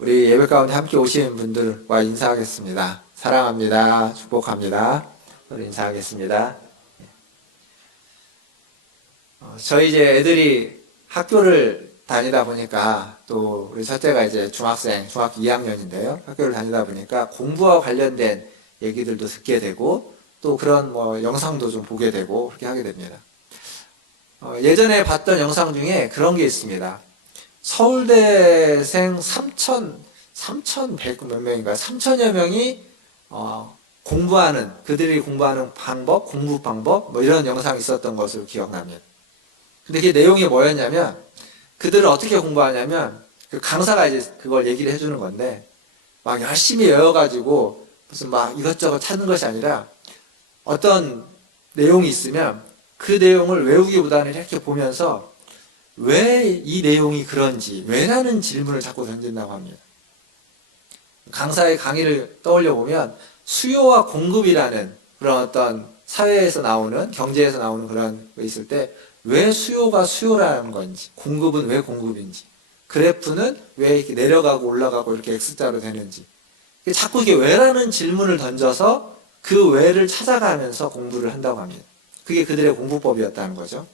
우리 예배 가운데 함께 오신 분들과 인사하겠습니다. 사랑합니다. 축복합니다. 우리 인사하겠습니다. 저희 이제 애들이 학교를 다니다 보니까 또 우리 첫째가 이제 중학교 2학년인데요. 학교를 다니다 보니까 공부와 관련된 얘기들도 듣게 되고 또 그런 영상도 좀 보게 되고 그렇게 하게 됩니다. 예전에 봤던 영상 중에 그런 게 있습니다. 서울대생 3,100 몇 명인가요? 3,000여 명이 그들이 공부하는 방법, 공부 방법 이런 영상이 있었던 것으로 기억납니다. 근데 그 내용이 뭐였냐면 그들은 어떻게 공부하냐면 그 강사가 이제 그걸 얘기를 해주는 건데 막 열심히 외워가지고 무슨 막 이것저것 찾는 것이 아니라 어떤 내용이 있으면 그 내용을 외우기보다는 이렇게 보면서 왜 이 내용이 그런지, 왜라는 질문을 자꾸 던진다고 합니다. 강사의 강의를 떠올려 보면 수요와 공급이라는 그런 어떤 사회에서 나오는, 경제에서 나오는 그런 거 있을 때 왜 수요가 수요라는 건지, 공급은 왜 공급인지, 그래프는 왜 이렇게 내려가고 올라가고 이렇게 X자로 되는지, 자꾸 이게 왜라는 질문을 던져서 그 왜를 찾아가면서 공부를 한다고 합니다. 그게 그들의 공부법이었다는 거죠.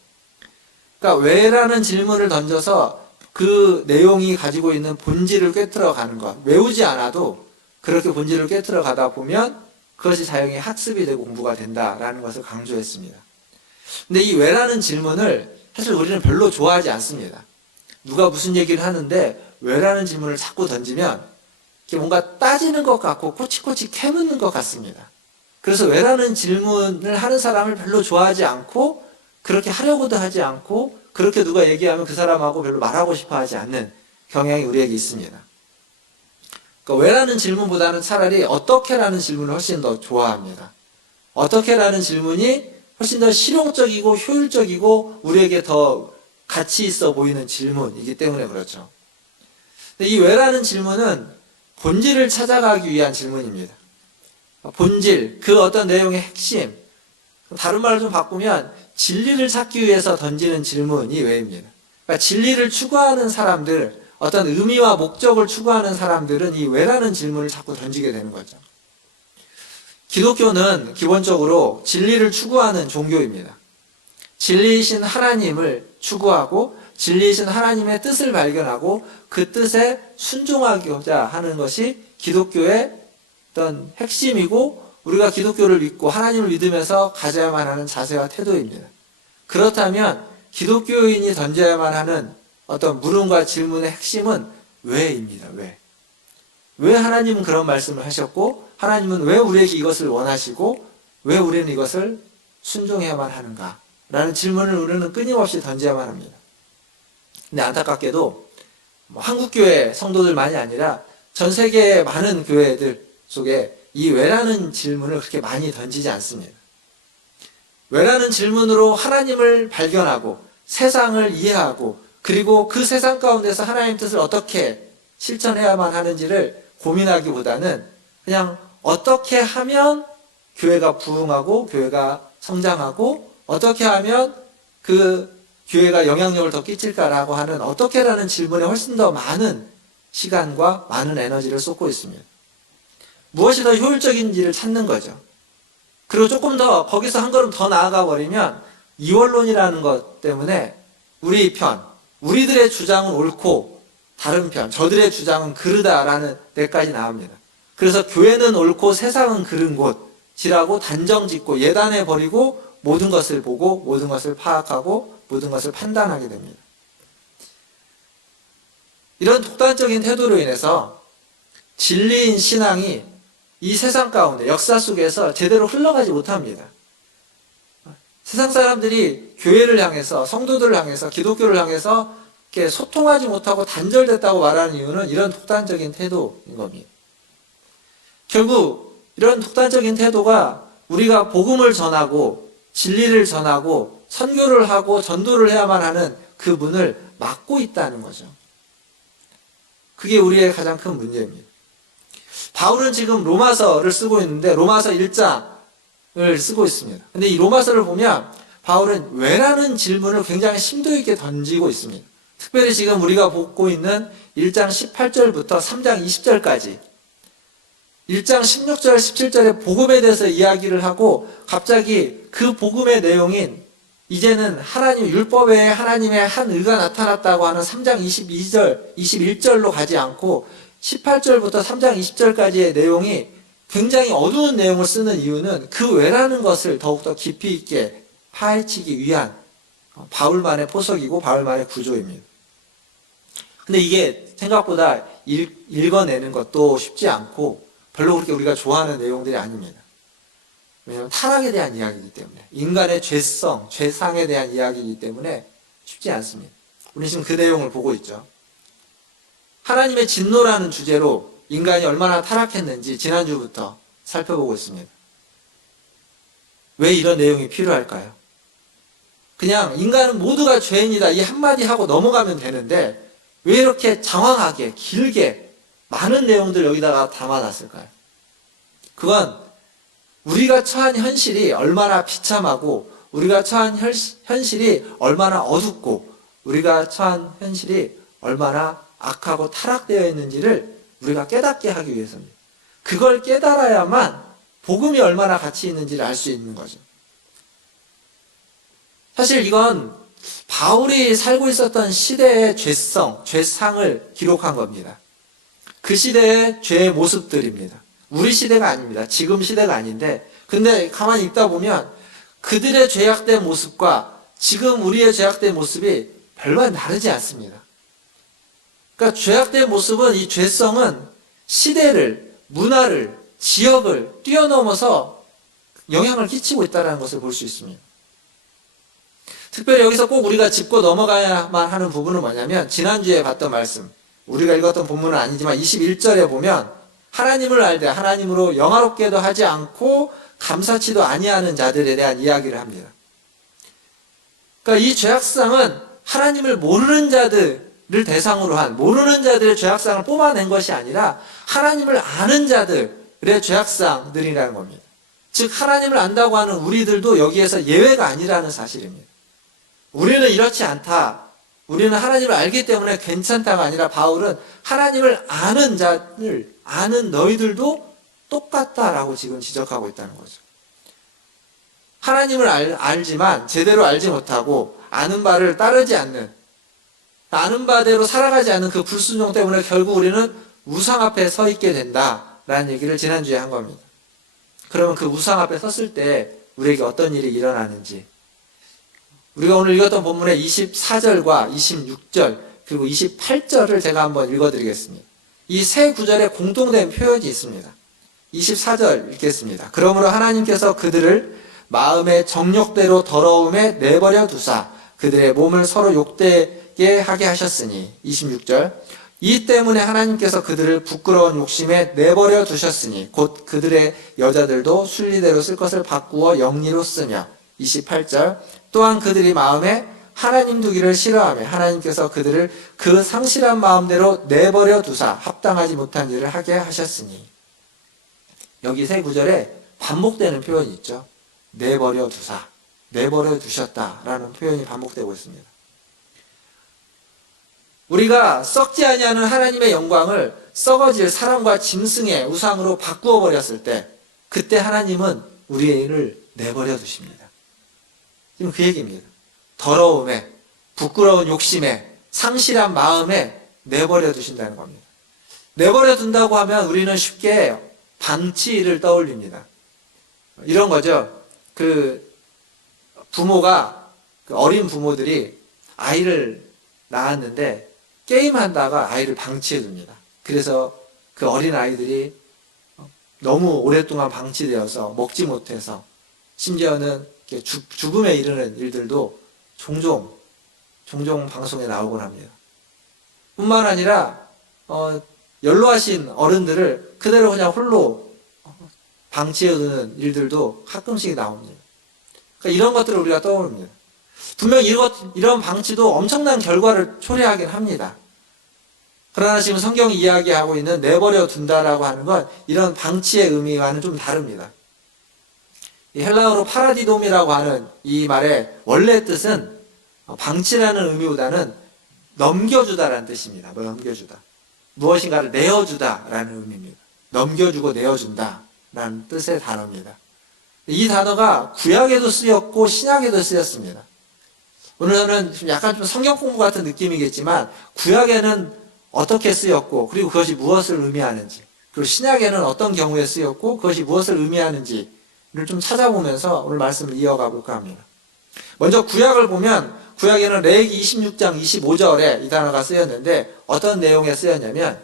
그러니까 왜라는 질문을 던져서 그 내용이 가지고 있는 본질을 꿰뚫어 가는 것, 외우지 않아도 그렇게 본질을 꿰뚫어 가다 보면 그것이 자연히 학습이 되고 공부가 된다라는 것을 강조했습니다. 근데 이 왜라는 질문을 사실 우리는 별로 좋아하지 않습니다. 누가 무슨 얘기를 하는데 왜라는 질문을 자꾸 던지면 이게 뭔가 따지는 것 같고 꼬치꼬치 캐묻는 것 같습니다. 그래서 왜라는 질문을 하는 사람을 별로 좋아하지 않고 그렇게 하려고도 하지 않고 그렇게 누가 얘기하면 그 사람하고 별로 말하고 싶어 하지 않는 경향이 우리에게 있습니다. 그러니까 왜라는 질문보다는 차라리 어떻게라는 질문을 훨씬 더 좋아합니다. 어떻게라는 질문이 훨씬 더 실용적이고 효율적이고 우리에게 더 가치 있어 보이는 질문이기 때문에 그렇죠. 근데 이 왜라는 질문은 본질을 찾아가기 위한 질문입니다. 본질, 그 어떤 내용의 핵심, 다른 말을 좀 바꾸면 진리를 찾기 위해서 던지는 질문이 왜입니다. 그러니까 진리를 추구하는 사람들, 어떤 의미와 목적을 추구하는 사람들은 이 왜라는 질문을 자꾸 던지게 되는 거죠. 기독교는 기본적으로 진리를 추구하는 종교입니다. 진리이신 하나님을 추구하고 진리이신 하나님의 뜻을 발견하고 그 뜻에 순종하고자 하는 것이 기독교의 어떤 핵심이고 우리가 기독교를 믿고 하나님을 믿으면서 가져야만 하는 자세와 태도입니다. 그렇다면 기독교인이 던져야만 하는 어떤 물음과 질문의 핵심은 왜입니다. 왜? 왜 하나님은 그런 말씀을 하셨고 하나님은 왜 우리에게 이것을 원하시고 왜 우리는 이것을 순종해야만 하는가? 라는 질문을 우리는 끊임없이 던져야만 합니다. 근데 안타깝게도 한국교회 성도들만이 아니라 전 세계의 많은 교회들 속에 이 왜라는 질문을 그렇게 많이 던지지 않습니다. 왜라는 질문으로 하나님을 발견하고 세상을 이해하고 그리고 그 세상 가운데서 하나님 뜻을 어떻게 실천해야만 하는지를 고민하기보다는 그냥 어떻게 하면 교회가 부흥하고 교회가 성장하고 어떻게 하면 그 교회가 영향력을 더 끼칠까라고 하는 어떻게라는 질문에 훨씬 더 많은 시간과 많은 에너지를 쏟고 있습니다. 무엇이 더 효율적인지를 찾는 거죠. 그리고 조금 더 거기서 한 걸음 더 나아가 버리면 이원론이라는 것 때문에 우리 편, 우리들의 주장은 옳고 다른 편, 저들의 주장은 그르다라는 데까지 나옵니다. 그래서 교회는 옳고 세상은 그른 곳이라고 단정짓고 예단해버리고 모든 것을 보고 모든 것을 파악하고 모든 것을 판단하게 됩니다. 이런 독단적인 태도로 인해서 진리인 신앙이 이 세상 가운데 역사 속에서 제대로 흘러가지 못합니다. 세상 사람들이 교회를 향해서 성도들을 향해서 기독교를 향해서 이렇게 소통하지 못하고 단절됐다고 말하는 이유는 이런 독단적인 태도인 겁니다. 결국 이런 독단적인 태도가 우리가 복음을 전하고 진리를 전하고 선교를 하고 전도를 해야만 하는 그 문을 막고 있다는 거죠. 그게 우리의 가장 큰 문제입니다. 바울은 지금 로마서를 쓰고 있는데 로마서 1장을 쓰고 있습니다. 근데 이 로마서를 보면 바울은 왜라는 질문을 굉장히 심도 있게 던지고 있습니다. 특별히 지금 우리가 보고 있는 1장 18절부터 3장 20절까지 1장 16절, 17절에 복음에 대해서 이야기를 하고 갑자기 그 복음의 내용인 이제는 하나님 율법 외에 하나님의 한 의가 나타났다고 하는 3장 22절, 21절로 가지 않고 18절부터 3장 20절까지의 내용이 굉장히 어두운 내용을 쓰는 이유는 그 외라는 것을 더욱더 깊이 있게 파헤치기 위한 바울만의 포석이고 바울만의 구조입니다. 근데 이게 생각보다 읽어내는 것도 쉽지 않고 별로 그렇게 우리가 좋아하는 내용들이 아닙니다. 왜냐하면 타락에 대한 이야기이기 때문에, 인간의 죄성, 죄상에 대한 이야기이기 때문에 쉽지 않습니다. 우리 지금 그 내용을 보고 있죠. 하나님의 진노라는 주제로 인간이 얼마나 타락했는지 지난주부터 살펴보고 있습니다. 왜 이런 내용이 필요할까요? 그냥 인간은 모두가 죄인이다 이 한마디 하고 넘어가면 되는데 왜 이렇게 장황하게 길게 많은 내용들 여기다가 담아놨을까요? 그건 우리가 처한 현실이 얼마나 비참하고 우리가 처한 현실이 얼마나 어둡고 우리가 처한 현실이 얼마나 악하고 타락되어 있는지를 우리가 깨닫게 하기 위해서입니다. 그걸 깨달아야만 복음이 얼마나 가치 있는지를 알 수 있는 거죠. 사실 이건 바울이 살고 있었던 시대의 죄성, 죄상을 기록한 겁니다. 그 시대의 죄의 모습들입니다. 우리 시대가 아닙니다. 지금 시대가 아닌데 근데 가만히 읽다 보면 그들의 죄악된 모습과 지금 우리의 죄악된 모습이 별반 다르지 않습니다. 그러니까 죄악된 모습은 이 죄성은 시대를, 문화를, 지역을 뛰어넘어서 영향을 끼치고 있다는 것을 볼 수 있습니다. 특별히 여기서 꼭 우리가 짚고 넘어가야만 하는 부분은 뭐냐면 지난주에 봤던 말씀, 우리가 읽었던 본문은 아니지만 21절에 보면 하나님을 알되 하나님으로 영화롭게도 하지 않고 감사치도 아니하는 자들에 대한 이야기를 합니다. 그러니까 이 죄악상은 하나님을 모르는 자들을 대상으로 한 모르는 자들의 죄악상을 뽑아낸 것이 아니라 하나님을 아는 자들의 죄악상들이라는 겁니다. 즉 하나님을 안다고 하는 우리들도 여기에서 예외가 아니라는 사실입니다. 우리는 이렇지 않다. 우리는 하나님을 알기 때문에 괜찮다가 아니라 바울은 하나님을 아는 자를 아는 너희들도 똑같다라고 지금 지적하고 있다는 거죠. 하나님을 알지만 제대로 알지 못하고 아는 바를 따르지 않는, 아는 바대로 살아가지 않는 그 불순종 때문에 결국 우리는 우상 앞에 서 있게 된다라는 얘기를 지난주에 한 겁니다. 그러면 그 우상 앞에 섰을 때 우리에게 어떤 일이 일어나는지, 우리가 오늘 읽었던 본문의 24절과 26절 그리고 28절을 제가 한번 읽어드리겠습니다. 이 세 구절에 공통된 표현이 있습니다. 24절 읽겠습니다. 그러므로 하나님께서 그들을 마음의 정욕대로 더러움에 내버려 두사 그들의 몸을 서로 욕되게 하게 하셨으니 26절 이 때문에 하나님께서 그들을 부끄러운 욕심에 내버려 두셨으니 곧 그들의 여자들도 순리대로 쓸 것을 바꾸어 영리로 쓰며 28절 또한 그들이 마음에 하나님 두기를 싫어하며 하나님께서 그들을 그 상실한 마음대로 내버려 두사 합당하지 못한 일을 하게 하셨으니 여기 세 구절에 반복되는 표현이 있죠. 내버려 두사, 내버려 두셨다라는 표현이 반복되고 있습니다. 우리가 썩지 아니하는 하나님의 영광을 썩어질 사람과 짐승의 우상으로 바꾸어 버렸을 때 그때 하나님은 우리의 일을 내버려 두십니다. 지금 그 얘기입니다. 더러움에, 부끄러운 욕심에, 상실한 마음에 내버려 두신다는 겁니다. 내버려 둔다고 하면 우리는 쉽게 방치를 떠올립니다. 이런 거죠. 부모가, 어린 부모들이 아이를 낳았는데 게임한다가 아이를 방치해 둡니다. 그래서 그 어린 아이들이 너무 오랫동안 방치되어서 먹지 못해서 심지어는 죽음에 이르는 일들도 종종 방송에 나오곤 합니다. 뿐만 아니라 연로하신 어른들을 그대로 그냥 홀로 방치해두는 일들도 가끔씩 나옵니다. 그러니까 이런 것들을 우리가 떠오릅니다. 분명 이런 방치도 엄청난 결과를 초래하긴 합니다. 그러나 지금 성경이 이야기하고 있는 내버려 둔다라고 하는 건 이런 방치의 의미와는 좀 다릅니다. 이 헬라어로 파라디돔이라고 하는 이 말의 원래 뜻은 방치라는 의미보다는 넘겨주다라는 뜻입니다. 넘겨주다. 무엇인가를 내어주다라는 의미입니다. 넘겨주고 내어준다라는 뜻의 단어입니다. 이 단어가 구약에도 쓰였고 신약에도 쓰였습니다. 오늘 저는 약간 좀 성경 공부 같은 느낌이겠지만 구약에는 어떻게 쓰였고 그리고 그것이 무엇을 의미하는지, 그리고 신약에는 어떤 경우에 쓰였고 그것이 무엇을 의미하는지를 좀 찾아보면서 오늘 말씀을 이어가 볼까 합니다. 먼저 구약을 보면 구약에는 레위기 26장 25절에 이 단어가 쓰였는데 어떤 내용에 쓰였냐면,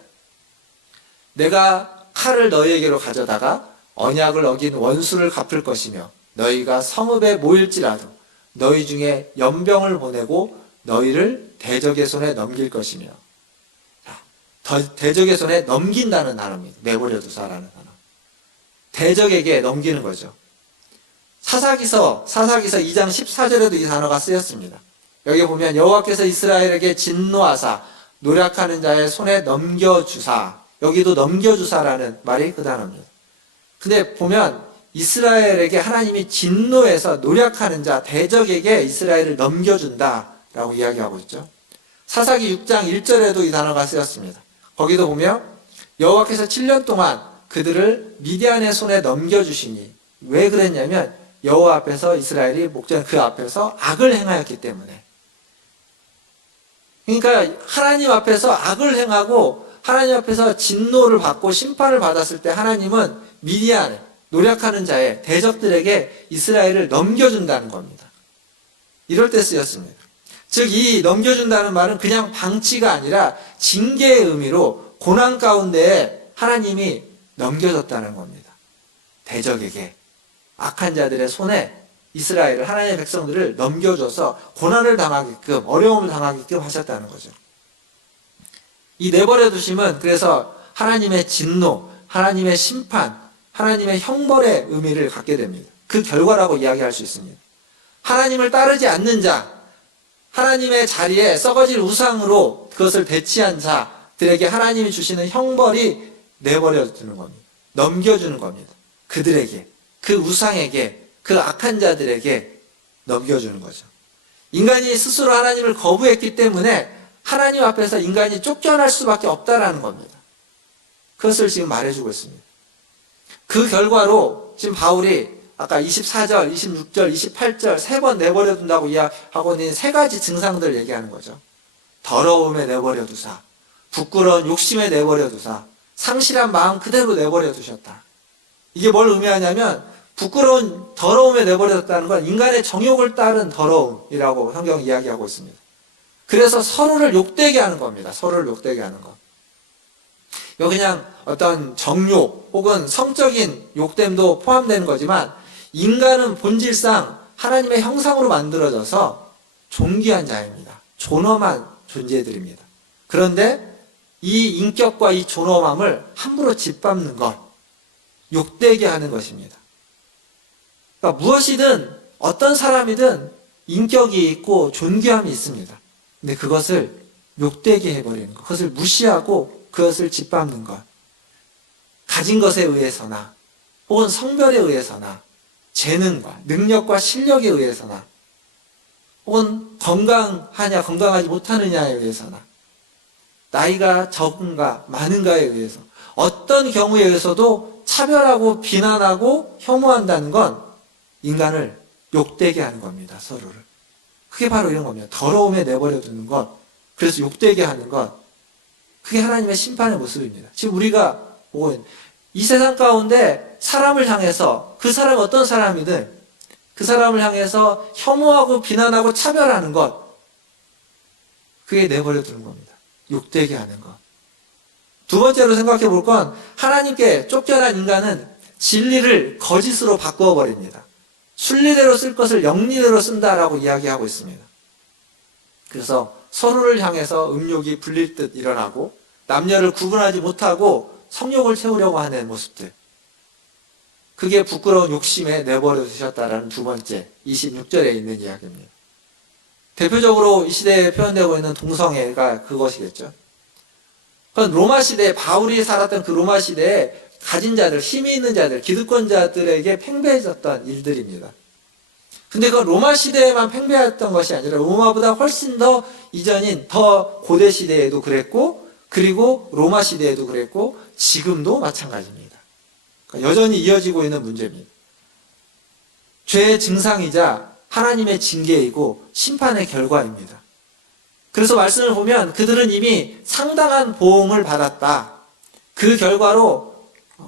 내가 칼을 너희에게로 가져다가 언약을 어긴 원수를 갚을 것이며 너희가 성읍에 모일지라도 너희 중에 연병을 보내고 너희를 대적의 손에 넘길 것이며. 대적의 손에 넘긴다는 단어입니다. 내버려 두사라는 단어. 대적에게 넘기는 거죠. 사사기서 2장 14절에도 이 단어가 쓰였습니다. 여기 보면 여호와께서 이스라엘에게 진노하사 노력하는 자의 손에 넘겨주사, 여기도 넘겨주사라는 말이 그 단어입니다. 근데 보면 이스라엘에게 하나님이 진노해서 노력하는 자, 대적에게 이스라엘을 넘겨준다라고 이야기하고 있죠. 사사기 6장 1절에도 이 단어가 쓰였습니다. 거기도 보면 여호와께서 7년 동안 그들을 미디안의 손에 넘겨주시니, 왜 그랬냐면 여호와 앞에서 이스라엘이 목전 그 앞에서 악을 행하였기 때문에. 그러니까 하나님 앞에서 악을 행하고 하나님 앞에서 진노를 받고 심판을 받았을 때 하나님은 미디안, 노력하는 자의 대적들에게 이스라엘을 넘겨준다는 겁니다. 이럴 때 쓰였습니다. 즉 이 넘겨준다는 말은 그냥 방치가 아니라 징계의 의미로 고난 가운데에 하나님이 넘겨줬다는 겁니다. 대적에게, 악한 자들의 손에 이스라엘을, 하나님의 백성들을 넘겨줘서 고난을 당하게끔, 어려움을 당하게끔 하셨다는 거죠. 이 내버려 두심은 그래서 하나님의 진노, 하나님의 심판, 하나님의 형벌의 의미를 갖게 됩니다. 그 결과라고 이야기할 수 있습니다. 하나님을 따르지 않는 자, 하나님의 자리에 썩어질 우상으로 그것을 대치한 자들에게 하나님이 주시는 형벌이 내버려 두는 겁니다. 넘겨주는 겁니다. 그들에게, 그 우상에게, 그 악한 자들에게 넘겨주는 거죠. 인간이 스스로 하나님을 거부했기 때문에 하나님 앞에서 인간이 쫓겨날 수밖에 없다라는 겁니다. 그것을 지금 말해주고 있습니다. 그 결과로 지금 바울이 아까 24절, 26절, 28절 세 번 내버려 둔다고 이야기하고 있는 세 가지 증상들을 얘기하는 거죠. 더러움에 내버려 두사, 부끄러운 욕심에 내버려 두사, 상실한 마음 그대로 내버려 두셨다. 이게 뭘 의미하냐면 부끄러운 더러움에 내버려 뒀다는 건 인간의 정욕을 따른 더러움이라고 성경이 이야기하고 있습니다. 그래서 서로를 욕되게 하는 겁니다. 서로를 욕되게 하는 것. 이거 그냥 어떤 정욕 혹은 성적인 욕됨도 포함되는 거지만 인간은 본질상 하나님의 형상으로 만들어져서 존귀한 자입니다. 존엄한 존재들입니다. 그런데 이 인격과 이 존엄함을 함부로 짓밟는 것, 욕되게 하는 것입니다. 그러니까 무엇이든 어떤 사람이든 인격이 있고 존귀함이 있습니다. 근데 그것을 욕되게 해버리는 것, 그것을 무시하고 그것을 짓밟는 것, 가진 것에 의해서나 혹은 성별에 의해서나 재능과 능력과 실력에 의해서나 혹은 건강하냐 건강하지 못하느냐에 의해서나 나이가 적은가 많은가에 의해서 어떤 경우에 의해서도 차별하고 비난하고 혐오한다는 건 인간을 욕되게 하는 겁니다. 서로를. 그게 바로 이런 겁니다. 더러움에 내버려 두는 것, 그래서 욕되게 하는 것, 그게 하나님의 심판의 모습입니다. 지금 우리가 보고 있는 이 세상 가운데 사람을 향해서, 그 사람이 어떤 사람이든 그 사람을 향해서 혐오하고 비난하고 차별하는 것, 그게 내버려 두는 겁니다. 욕되게 하는 것. 두 번째로 생각해 볼 건 하나님께 쫓겨난 인간은 진리를 거짓으로 바꾸어 버립니다. 순리대로 쓸 것을 영리대로 쓴다라고 이야기하고 있습니다. 그래서 서로를 향해서 음욕이 불릴 듯 일어나고 남녀를 구분하지 못하고 성욕을 채우려고 하는 모습들, 그게 부끄러운 욕심에 내버려 두셨다라는 두 번째 26절에 있는 이야기입니다. 대표적으로 이 시대에 표현되고 있는 동성애가 그것이겠죠. 그건 로마 시대에, 바울이 살았던 그 로마 시대에 가진 자들, 힘이 있는 자들, 기득권자들에게 팽배해졌던 일들입니다. 근데 그 로마 시대에만 팽배했던 것이 아니라 로마보다 훨씬 더 이전인 더 고대 시대에도 그랬고, 그리고 로마 시대에도 그랬고, 지금도 마찬가지입니다. 그러니까 여전히 이어지고 있는 문제입니다. 죄의 증상이자 하나님의 징계이고 심판의 결과입니다. 그래서 말씀을 보면 그들은 이미 상당한 보응을 받았다. 그 결과로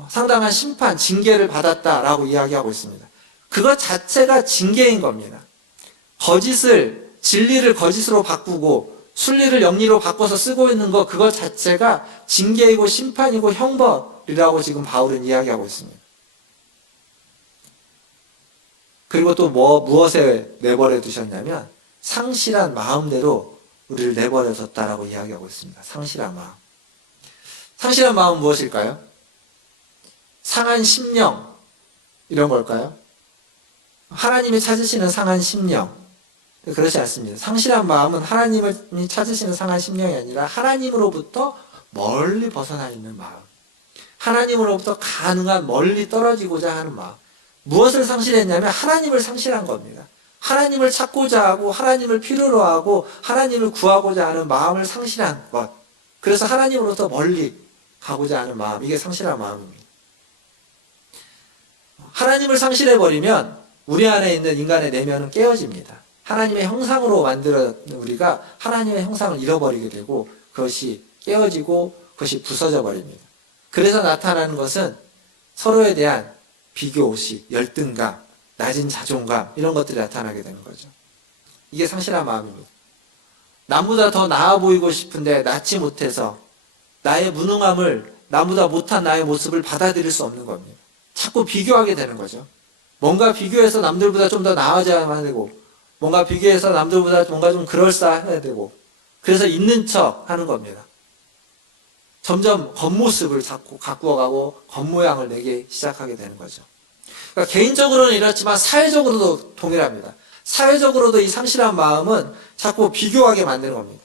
상당한 심판, 징계를 받았다라고 이야기하고 있습니다. 그것 자체가 징계인 겁니다. 거짓을, 진리를 거짓으로 바꾸고 순리를 영리로 바꿔서 쓰고 있는 것, 그것 자체가 징계이고 심판이고 형벌이라고 지금 바울은 이야기하고 있습니다. 그리고 또 무엇에 내버려 두셨냐면 상실한 마음대로 우리를 내버려 뒀다라고 이야기하고 있습니다. 상실한 마음. 상실한 마음은 무엇일까요? 상한 심령, 이런 걸까요? 하나님이 찾으시는 상한 심령. 그렇지 않습니다. 상실한 마음은 하나님이 찾으시는 상한 심령이 아니라 하나님으로부터 멀리 벗어나 있는 마음. 하나님으로부터 가능한 멀리 떨어지고자 하는 마음. 무엇을 상실했냐면 하나님을 상실한 겁니다. 하나님을 찾고자 하고 하나님을 필요로 하고 하나님을 구하고자 하는 마음을 상실한 것. 그래서 하나님으로부터 멀리 가고자 하는 마음. 이게 상실한 마음입니다. 하나님을 상실해버리면 우리 안에 있는 인간의 내면은 깨어집니다. 하나님의 형상으로 만들어 우리가 하나님의 형상을 잃어버리게 되고 그것이 깨어지고 그것이 부서져 버립니다. 그래서 나타나는 것은 서로에 대한 비교의식, 열등감, 낮은 자존감 이런 것들이 나타나게 되는 거죠. 이게 상실한 마음입니다. 남보다 더 나아 보이고 싶은데 낫지 못해서 나의 무능함을 남보다 못한 나의 모습을 받아들일 수 없는 겁니다. 자꾸 비교하게 되는 거죠. 뭔가 비교해서 남들보다 좀 더 나아져야만 되고 뭔가 비교해서 남들보다 뭔가 좀 그럴싸해야 되고 그래서 있는 척 하는 겁니다. 점점 겉모습을 자꾸 가꾸어가고 겉모양을 내기 시작하게 되는 거죠. 그러니까 개인적으로는 이렇지만 사회적으로도 동일합니다. 사회적으로도 이 상실한 마음은 자꾸 비교하게 만드는 겁니다.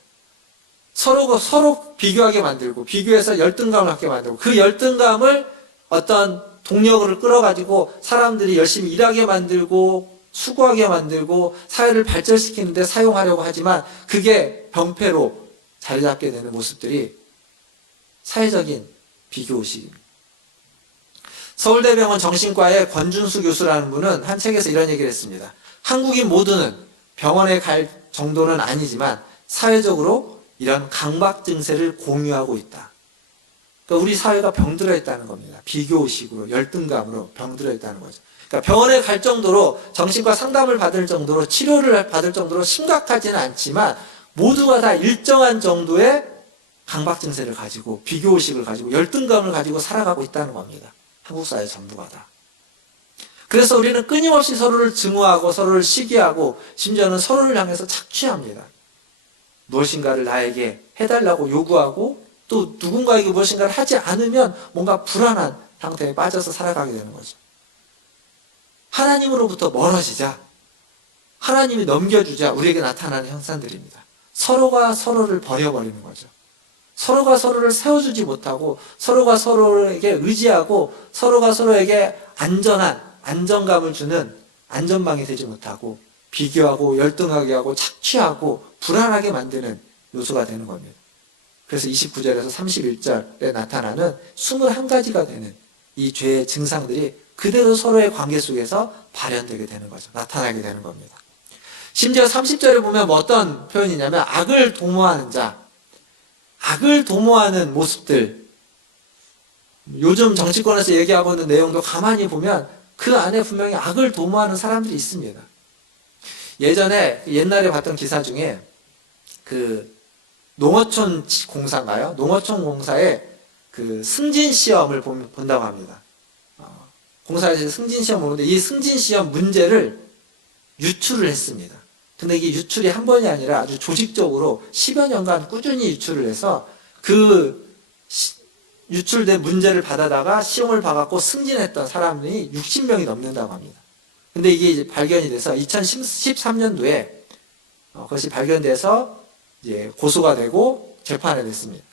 서로 비교하게 만들고 비교해서 열등감을 갖게 만들고 그 열등감을 어떤 동력을 끌어가지고 사람들이 열심히 일하게 만들고 수고하게 만들고 사회를 발전시키는데 사용하려고 하지만 그게 병폐로 자리 잡게 되는 모습들이 사회적인 비교의식입니다. 서울대병원 정신과의 권준수 교수라는 분은 한 책에서 이런 얘기를 했습니다. 한국인 모두는 병원에 갈 정도는 아니지만 사회적으로 이런 강박 증세를 공유하고 있다. 그러니까 우리 사회가 병들어 있다는 겁니다. 비교의식으로, 열등감으로 병들어 있다는 거죠. 그러니까 병원에 갈 정도로 정신과 상담을 받을 정도로 치료를 받을 정도로 심각하지는 않지만 모두가 다 일정한 정도의 강박 증세를 가지고 비교의식을 가지고 열등감을 가지고 살아가고 있다는 겁니다. 한국 사회 전부가 다. 그래서 우리는 끊임없이 서로를 증오하고 서로를 시기하고 심지어는 서로를 향해서 착취합니다. 무엇인가를 나에게 해달라고 요구하고 또 누군가에게 무엇인가를 하지 않으면 뭔가 불안한 상태에 빠져서 살아가게 되는 거죠. 하나님으로부터 멀어지자, 하나님이 넘겨주자 우리에게 나타나는 현상들입니다. 서로가 서로를 버려버리는 거죠. 서로가 서로를 세워주지 못하고 서로가 서로에게 의지하고 서로가 서로에게 안정감을 주는 안전망이 되지 못하고 비교하고 열등하게 하고 착취하고 불안하게 만드는 요소가 되는 겁니다. 그래서 29절에서 31절에 나타나는 21가지가 되는 이 죄의 증상들이 그대로 서로의 관계 속에서 발현되게 되는 거죠. 나타나게 되는 겁니다. 심지어 30절에 보면 어떤 표현이냐면 악을 도모하는 자, 악을 도모하는 모습들, 요즘 정치권에서 얘기하고 있는 내용도 가만히 보면 그 안에 분명히 악을 도모하는 사람들이 있습니다. 옛날에 봤던 기사 중에 그 농어촌 공사인가요? 농어촌 공사의 그 승진 시험을 본다고 합니다. 공사에서 승진 시험을 보는데 이 승진 시험 문제를 유출을 했습니다. 근데 이게 유출이 한 번이 아니라 아주 조직적으로 10여 년간 꾸준히 유출을 해서 그 유출된 문제를 받아다가 시험을 봐갖고 승진했던 사람이 60명이 넘는다고 합니다. 근데 이게 이제 발견이 돼서 2013년도에 그것이 발견돼서 이제 고소가 되고 재판에 됐습니다.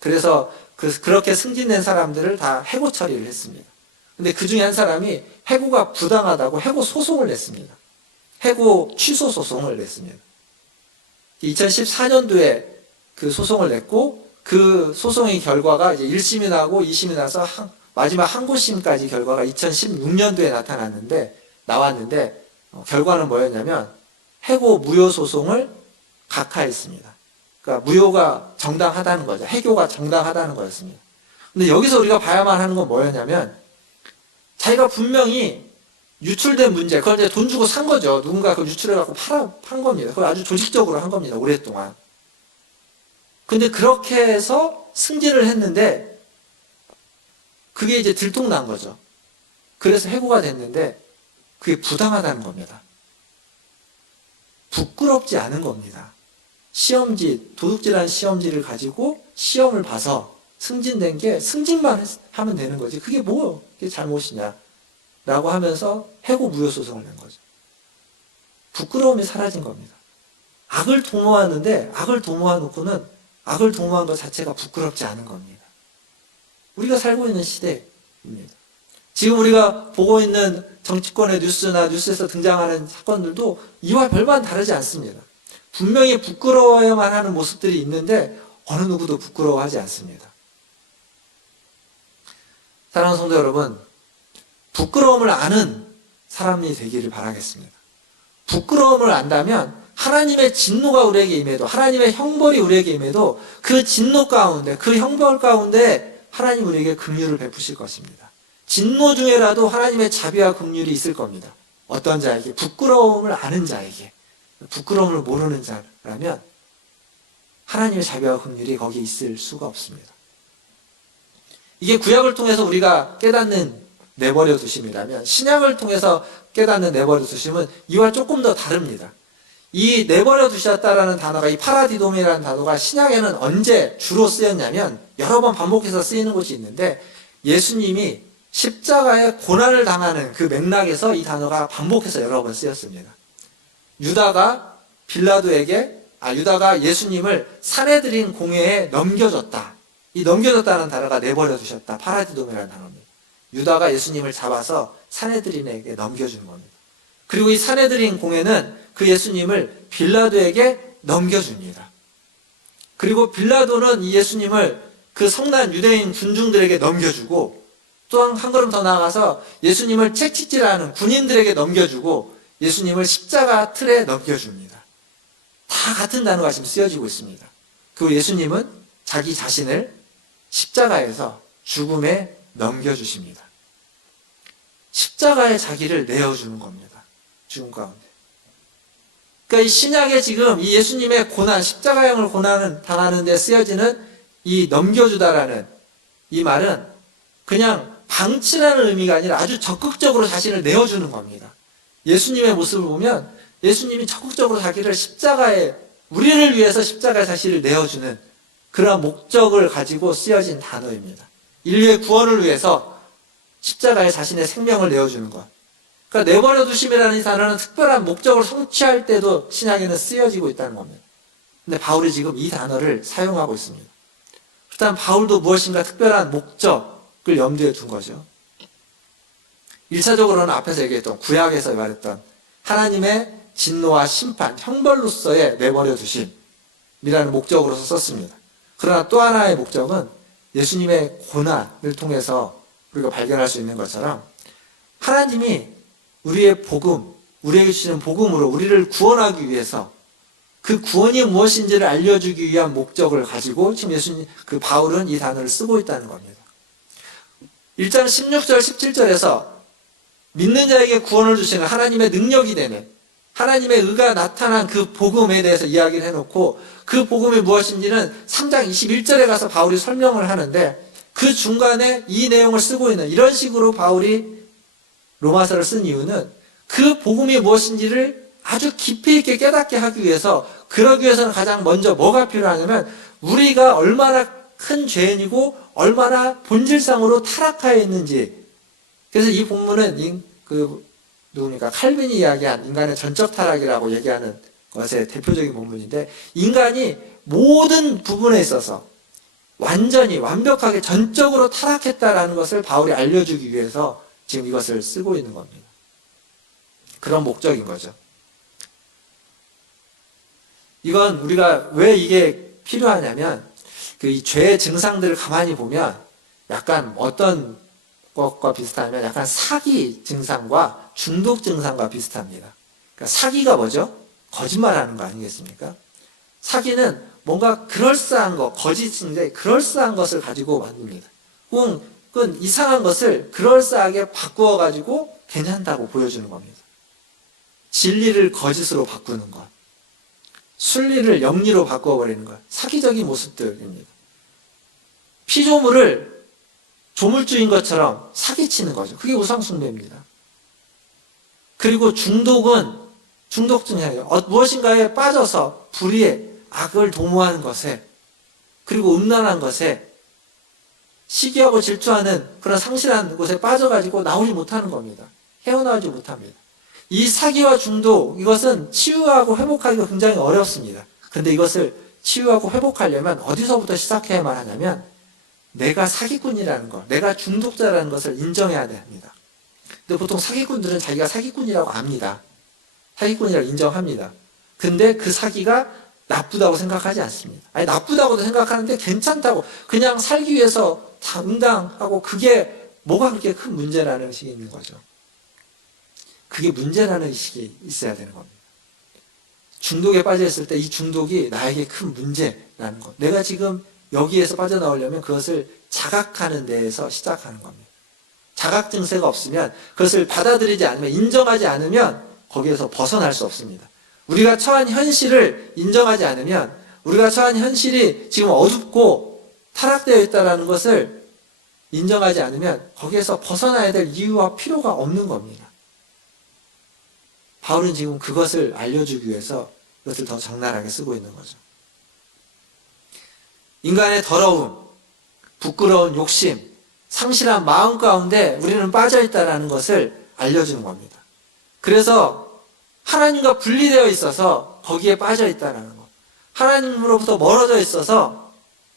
그래서 그렇게 승진된 사람들을 다 해고 처리를 했습니다. 근데 그 중에 한 사람이 해고가 부당하다고 해고 소송을 냈습니다. 해고 취소 소송을 냈습니다. 2014년도에 그 소송을 냈고 그 소송의 결과가 이제 1심이 나고 2심이 나서 마지막 항고심까지 결과가 2016년도에 나왔는데 결과는 뭐였냐면 해고 무효 소송을 각하했습니다. 그러니까 무효가 정당하다는 거죠. 해고가 정당하다는 거였습니다. 근데 여기서 우리가 봐야만 하는 건 뭐였냐면 자기가 분명히 유출된 문제, 그걸 이제 돈 주고 산 거죠. 누군가 그걸 유출해갖고 판 겁니다. 그걸 아주 조직적으로 한 겁니다. 오랫동안. 근데 그렇게 해서 승진을 했는데 그게 이제 들통난 거죠. 그래서 해고가 됐는데 그게 부당하다는 겁니다. 부끄럽지 않은 겁니다. 시험지, 도둑질한 시험지를 가지고 시험을 봐서 승진된 게 승진만 하면 되는 거지. 그게 그게 잘못이냐. 라고 하면서 해고 무효 소송을 낸 거죠. 부끄러움이 사라진 겁니다. 악을 도모하는데 악을 도모해놓고는 악을 도모한 것 자체가 부끄럽지 않은 겁니다. 우리가 살고 있는 시대입니다. 지금 우리가 보고 있는 정치권의 뉴스에서 등장하는 사건들도 이와 별반 다르지 않습니다. 분명히 부끄러워야만 하는 모습들이 있는데 어느 누구도 부끄러워하지 않습니다. 사랑하는 성도 여러분, 부끄러움을 아는 사람이 되기를 바라겠습니다. 부끄러움을 안다면 하나님의 진노가 우리에게 임해도, 하나님의 형벌이 우리에게 임해도 그 진노 가운데, 그 형벌 가운데 하나님 우리에게 긍휼을 베푸실 것입니다. 진노 중에라도 하나님의 자비와 긍휼이 있을 겁니다. 어떤 자에게? 부끄러움을 아는 자에게. 부끄러움을 모르는 자라면 하나님의 자비와 긍휼이 거기에 있을 수가 없습니다. 이게 구약을 통해서 우리가 깨닫는 내버려 두심이라면 신약을 통해서 깨닫는 내버려 두심은 이와 조금 더 다릅니다. 이 내버려 두셨다라는 단어가, 이 파라디돔이라는 단어가 신약에는 언제 주로 쓰였냐면 여러 번 반복해서 쓰이는 곳이 있는데 예수님이 십자가에 고난을 당하는 그 맥락에서 이 단어가 반복해서 여러 번 쓰였습니다. 유다가 예수님을 산헤드린 공회에 넘겨줬다. 이 넘겨줬다는 단어가 내버려 두셨다. 파라디돔이라는 단어입니다. 유다가 예수님을 잡아서 산헤드린에게 넘겨주는 겁니다. 그리고 이 산헤드린 공회는 그 예수님을 빌라도에게 넘겨줍니다. 그리고 빌라도는 이 예수님을 그 성난 유대인 군중들에게 넘겨주고 또한 한 걸음 더 나아가서 예수님을 채찍질하는 군인들에게 넘겨주고 예수님을 십자가 틀에 넘겨줍니다. 다 같은 단어가 지금 쓰여지고 있습니다. 그 예수님은 자기 자신을 십자가에서 죽음에 넘겨주십니다. 십자가에 자기를 내어주는 겁니다. 죽음 가운데. 그러니까 이 신약에 지금 이 예수님의 고난, 십자가형을 고난을 당하는 데 쓰여지는 이 넘겨주다라는 이 말은 그냥 방치라는 의미가 아니라 아주 적극적으로 자신을 내어주는 겁니다. 예수님의 모습을 보면 예수님이 적극적으로 자기를 십자가에, 우리를 위해서 십자가에 자신을 내어주는 그러한 목적을 가지고 쓰여진 단어입니다. 인류의 구원을 위해서 십자가에 자신의 생명을 내어주는 것. 그러니까 내버려 두심이라는 이 단어는 특별한 목적을 성취할 때도 신약에는 쓰여지고 있다는 겁니다. 근데 바울이 지금 이 단어를 사용하고 있습니다. 일단 바울도 무엇인가 특별한 목적을 염두에 둔 거죠. 1차적으로는 앞에서 얘기했던 구약에서 말했던 하나님의 진노와 심판, 형벌로서의 내버려 두심이라는 목적으로서 썼습니다. 그러나 또 하나의 목적은 예수님의 고난을 통해서 우리가 발견할 수 있는 것처럼 하나님이 우리의 복음, 우리에게 주시는 복음으로 우리를 구원하기 위해서 그 구원이 무엇인지를 알려주기 위한 목적을 가지고 지금 그 바울은 이 단어를 쓰고 있다는 겁니다. 1장 16절, 17절에서 믿는 자에게 구원을 주시는 하나님의 능력이 되는 하나님의 의가 나타난 그 복음에 대해서 이야기를 해놓고 그 복음이 무엇인지는 3장 21절에 가서 바울이 설명을 하는데 그 중간에 이 내용을 쓰고 있는 이런 식으로 바울이 로마서를 쓴 이유는 그 복음이 무엇인지를 아주 깊이 있게 깨닫게 하기 위해서 그러기 위해서는 가장 먼저 뭐가 필요하냐면 우리가 얼마나 큰 죄인이고 얼마나 본질상으로 타락하여 있는지. 그래서 이 본문은 칼빈이 이야기한 인간의 전적 타락이라고 얘기하는 것의 대표적인 본문인데 인간이 모든 부분에 있어서 완전히 완벽하게 전적으로 타락했다라는 것을 바울이 알려주기 위해서 지금 이것을 쓰고 있는 겁니다. 그런 목적인 거죠. 이건 우리가 왜 이게 필요하냐면 그 이 죄의 증상들을 가만히 보면 약간 어떤 것과 비슷하냐면 약간 사기 증상과 중독 증상과 비슷합니다. 그러니까 사기가 뭐죠? 거짓말하는 거 아니겠습니까? 사기는 뭔가 그럴싸한 거, 거짓인데 그럴싸한 것을 가지고 만듭니다. 그건 이상한 것을 그럴싸하게 바꾸어 가지고 괜찮다고 보여주는 겁니다. 진리를 거짓으로 바꾸는 것, 순리를 영리로 바꿔버리는 것, 사기적인 모습들입니다. 피조물을 조물주인 것처럼 사기치는 거죠. 그게 우상숭배입니다. 그리고 중독은 중독증이에요. 무엇인가에 빠져서 불의에 악을 도모하는 것에, 그리고 음란한 것에, 시기하고 질투하는 그런 상실한 곳에 빠져가지고 나오지 못하는 겁니다. 헤어나오지 못합니다. 이 사기와 중독, 이것은 치유하고 회복하기가 굉장히 어렵습니다. 근데 이것을 치유하고 회복하려면 어디서부터 시작해야만 하냐면 내가 사기꾼이라는 것, 내가 중독자라는 것을 인정해야 됩니다. 근데 보통 사기꾼들은 자기가 사기꾼이라고 압니다. 사기꾼이라고 인정합니다. 근데 그 사기가 나쁘다고 생각하지 않습니다. 아니, 나쁘다고도 생각하는데 괜찮다고, 그냥 살기 위해서 당당하고, 그게 뭐가 그렇게 큰 문제라는 의식이 있는 거죠. 그게 문제라는 의식이 있어야 되는 겁니다. 중독에 빠져 있을 때 이 중독이 나에게 큰 문제라는 것. 내가 지금 여기에서 빠져나오려면 그것을 자각하는 데에서 시작하는 겁니다. 자각 증세가 없으면, 그것을 받아들이지 않으면, 인정하지 않으면 거기에서 벗어날 수 없습니다. 우리가 처한 현실을 인정하지 않으면, 우리가 처한 현실이 지금 어둡고 타락되어 있다는 것을 인정하지 않으면 거기에서 벗어나야 될 이유와 필요가 없는 겁니다. 바울은 지금 그것을 알려주기 위해서 이것을 더 적나라하게 쓰고 있는 거죠. 인간의 더러움, 부끄러운 욕심, 상실한 마음 가운데 우리는 빠져있다는 것을 알려주는 겁니다. 그래서 하나님과 분리되어 있어서 거기에 빠져있다는 것, 하나님으로부터 멀어져 있어서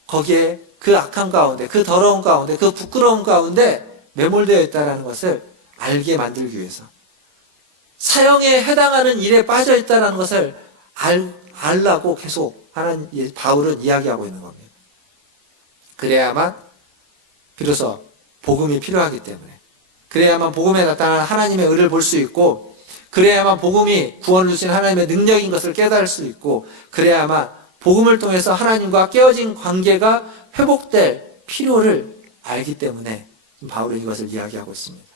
거기에 그 악한 가운데, 그 더러운 가운데, 그 부끄러운 가운데 매몰되어 있다는 것을 알게 만들기 위해서, 사형에 해당하는 일에 빠져있다는 것을 알라고 계속 바울은 이야기하고 있는 겁니다. 그래야만 비로소 복음이 필요하기 때문에, 그래야만 복음에 나타난 하나님의 의를 볼 수 있고, 그래야만 복음이 구원을 주신 하나님의 능력인 것을 깨달을 수 있고, 그래야만 복음을 통해서 하나님과 깨어진 관계가 회복될 필요를 알기 때문에 바울은 이것을 이야기하고 있습니다.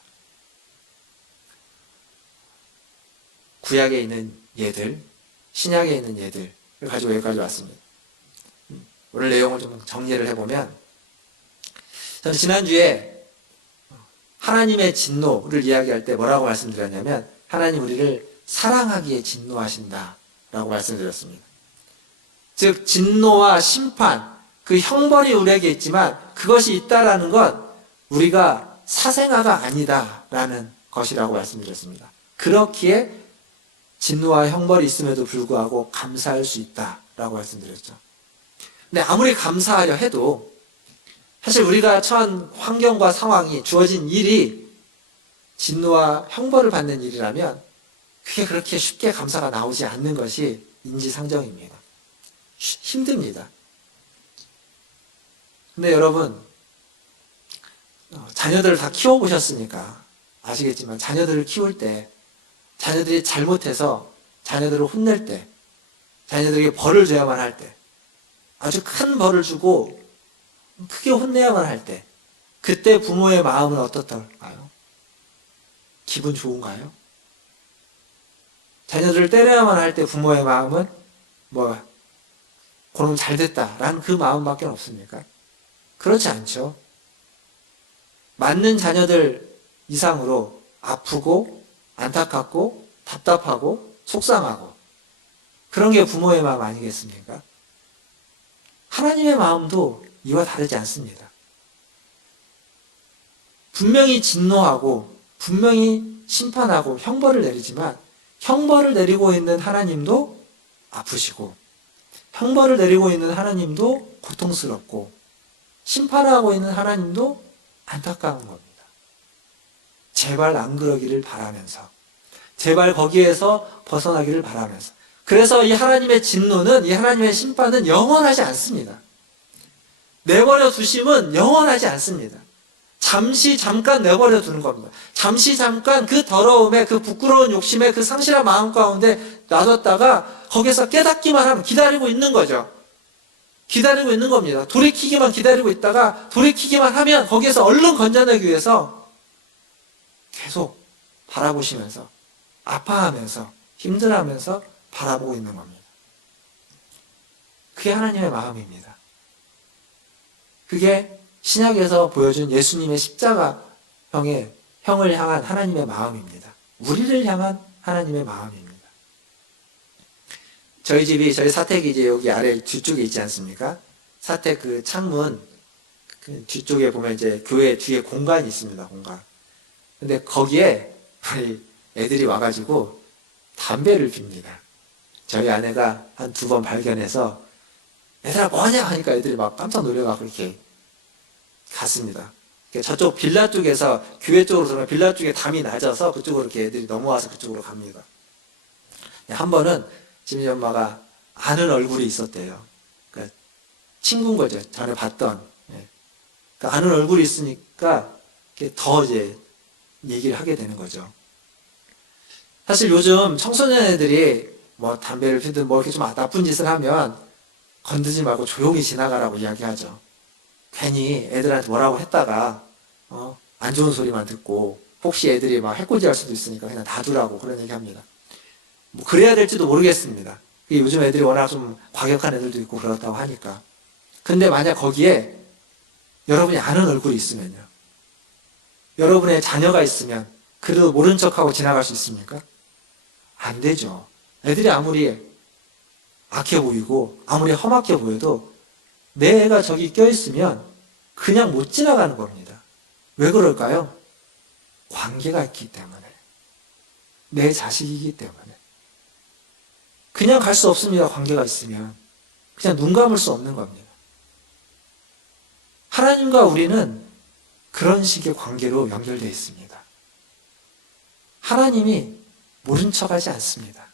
구약에 있는 예들, 신약에 있는 예들을 가지고 여기까지 왔습니다. 오늘 내용을 좀 정리를 해보면, 저는 지난주에 하나님의 진노를 이야기할 때 뭐라고 말씀드렸냐면, 하나님 우리를 사랑하기에 진노하신다라고 말씀드렸습니다. 즉 진노와 심판, 그 형벌이 우리에게 있지만 그것이 있다라는 건 우리가 사생아가 아니다라는 것이라고 말씀드렸습니다. 그렇기에 진노와 형벌이 있음에도 불구하고 감사할 수 있다라고 말씀드렸죠. 근데 아무리 감사하려 해도 사실 우리가 처한 환경과 상황이, 주어진 일이 진노와 형벌을 받는 일이라면 그게 그렇게 쉽게 감사가 나오지 않는 것이 인지상정입니다. 힘듭니다. 근데 여러분, 자녀들을 다 키워보셨으니까 아시겠지만, 자녀들을 키울 때, 자녀들이 잘못해서 자녀들을 혼낼 때, 자녀들에게 벌을 줘야만 할 때, 아주 큰 벌을 주고 크게 혼내야만 할 때, 그때 부모의 마음은 어떻던가요? 기분 좋은가요? 자녀들을 때려야만 할 때 부모의 마음은 그놈 잘됐다라는 그 마음밖에 없습니까? 그렇지 않죠. 맞는 자녀들 이상으로 아프고 안타깝고 답답하고 속상하고, 그런 게 부모의 마음 아니겠습니까? 하나님의 마음도 이와 다르지 않습니다. 분명히 진노하고 분명히 심판하고 형벌을 내리지만, 형벌을 내리고 있는 하나님도 아프시고, 형벌을 내리고 있는 하나님도 고통스럽고, 심판하고 있는 하나님도 안타까운 겁니다. 제발 안 그러기를 바라면서, 제발 거기에서 벗어나기를 바라면서, 그래서 이 하나님의 진노는, 이 하나님의 심판은 영원하지 않습니다. 내버려 두심은 영원하지 않습니다. 잠시 잠깐 내버려 두는 겁니다. 잠시 잠깐 그 더러움에, 그 부끄러운 욕심에, 그 상실한 마음 가운데 놔뒀다가 거기서 깨닫기만 하면, 기다리고 있는 거죠. 기다리고 있는 겁니다. 돌이키기만 기다리고 있다가 돌이키기만 하면 거기에서 얼른 건져내기 위해서 계속 바라보시면서, 아파하면서, 힘들어하면서 바라보고 있는 겁니다. 그게 하나님의 마음입니다. 그게 신약에서 보여준 예수님의 십자가형을 향한 하나님의 마음입니다. 우리를 향한 하나님의 마음입니다. 저희 집이, 저희 사택이 이제 여기 아래 뒤쪽에 있지 않습니까? 사택 그 창문 그 뒤쪽에 보면 이제 교회 뒤에 공간이 있습니다. 공간. 근데 거기에 우리 애들이 와가지고 담배를 핍니다. 저희 아내가 한 2번 발견해서 얘들아 뭐하냐 하니까 애들이 막 깜짝 놀래가지고 이렇게 갔습니다. 저쪽 빌라 쪽에서 교회 쪽으로 들어가면 빌라 쪽에 담이 낮아서 그쪽으로 이렇게 애들이 넘어와서 그쪽으로 갑니다. 한 번은 지민이 엄마가 아는 얼굴이 있었대요. 그러니까 친구인 거죠. 전에 봤던. 그러니까 아는 얼굴이 있으니까 더 이제 얘기를 하게 되는 거죠. 사실 요즘 청소년 애들이 뭐 담배를 피든 뭐 이렇게 좀 나쁜 짓을 하면 건드지 말고 조용히 지나가라고 이야기하죠. 괜히 애들한테 뭐라고 했다가 안 좋은 소리만 듣고 혹시 애들이 막 해코지 할 수도 있으니까 그냥 놔두라고 그런 얘기 합니다. 뭐 그래야 될지도 모르겠습니다. 요즘 애들이 워낙 좀 과격한 애들도 있고 그렇다고 하니까. 근데 만약 거기에 여러분이 아는 얼굴이 있으면요. 여러분의 자녀가 있으면 그래도 모른 척하고 지나갈 수 있습니까? 안 되죠. 애들이 아무리 악해 보이고 아무리 험악해 보여도 내 애가 저기 껴있으면 그냥 못 지나가는 겁니다. 왜 그럴까요? 관계가 있기 때문에. 내 자식이기 때문에. 그냥 갈 수 없습니다. 관계가 있으면. 그냥 눈 감을 수 없는 겁니다. 하나님과 우리는 그런 식의 관계로 연결되어 있습니다. 하나님이 모른 척하지 않습니다.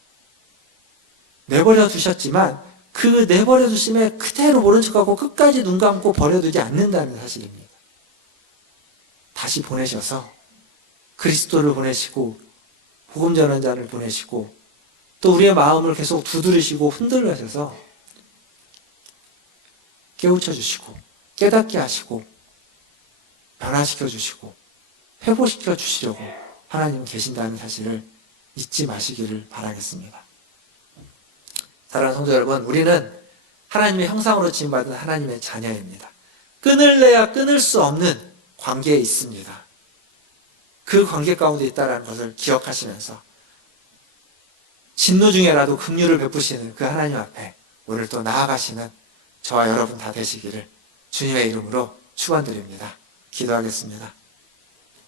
내버려 두셨지만 그 내버려 두심에 그대로 모른 척하고 끝까지 눈 감고 버려두지 않는다는 사실입니다. 다시 보내셔서 그리스도를 보내시고 복음 전환자를 보내시고 또 우리의 마음을 계속 두드리시고 흔들으셔서 깨우쳐 주시고 깨닫게 하시고 변화시켜 주시고 회복시켜 주시려고 하나님 계신다는 사실을 잊지 마시기를 바라겠습니다. 사랑하는 성도 여러분, 우리는 하나님의 형상으로 지음받은 하나님의 자녀입니다. 끊을래야 끊을 수 없는 관계에 있습니다. 그 관계 가운데 있다는 것을 기억하시면서 진노 중에라도 긍휼을 베푸시는 그 하나님 앞에 오늘 또 나아가시는 저와 여러분 다 되시기를 주님의 이름으로 축원드립니다. 기도하겠습니다.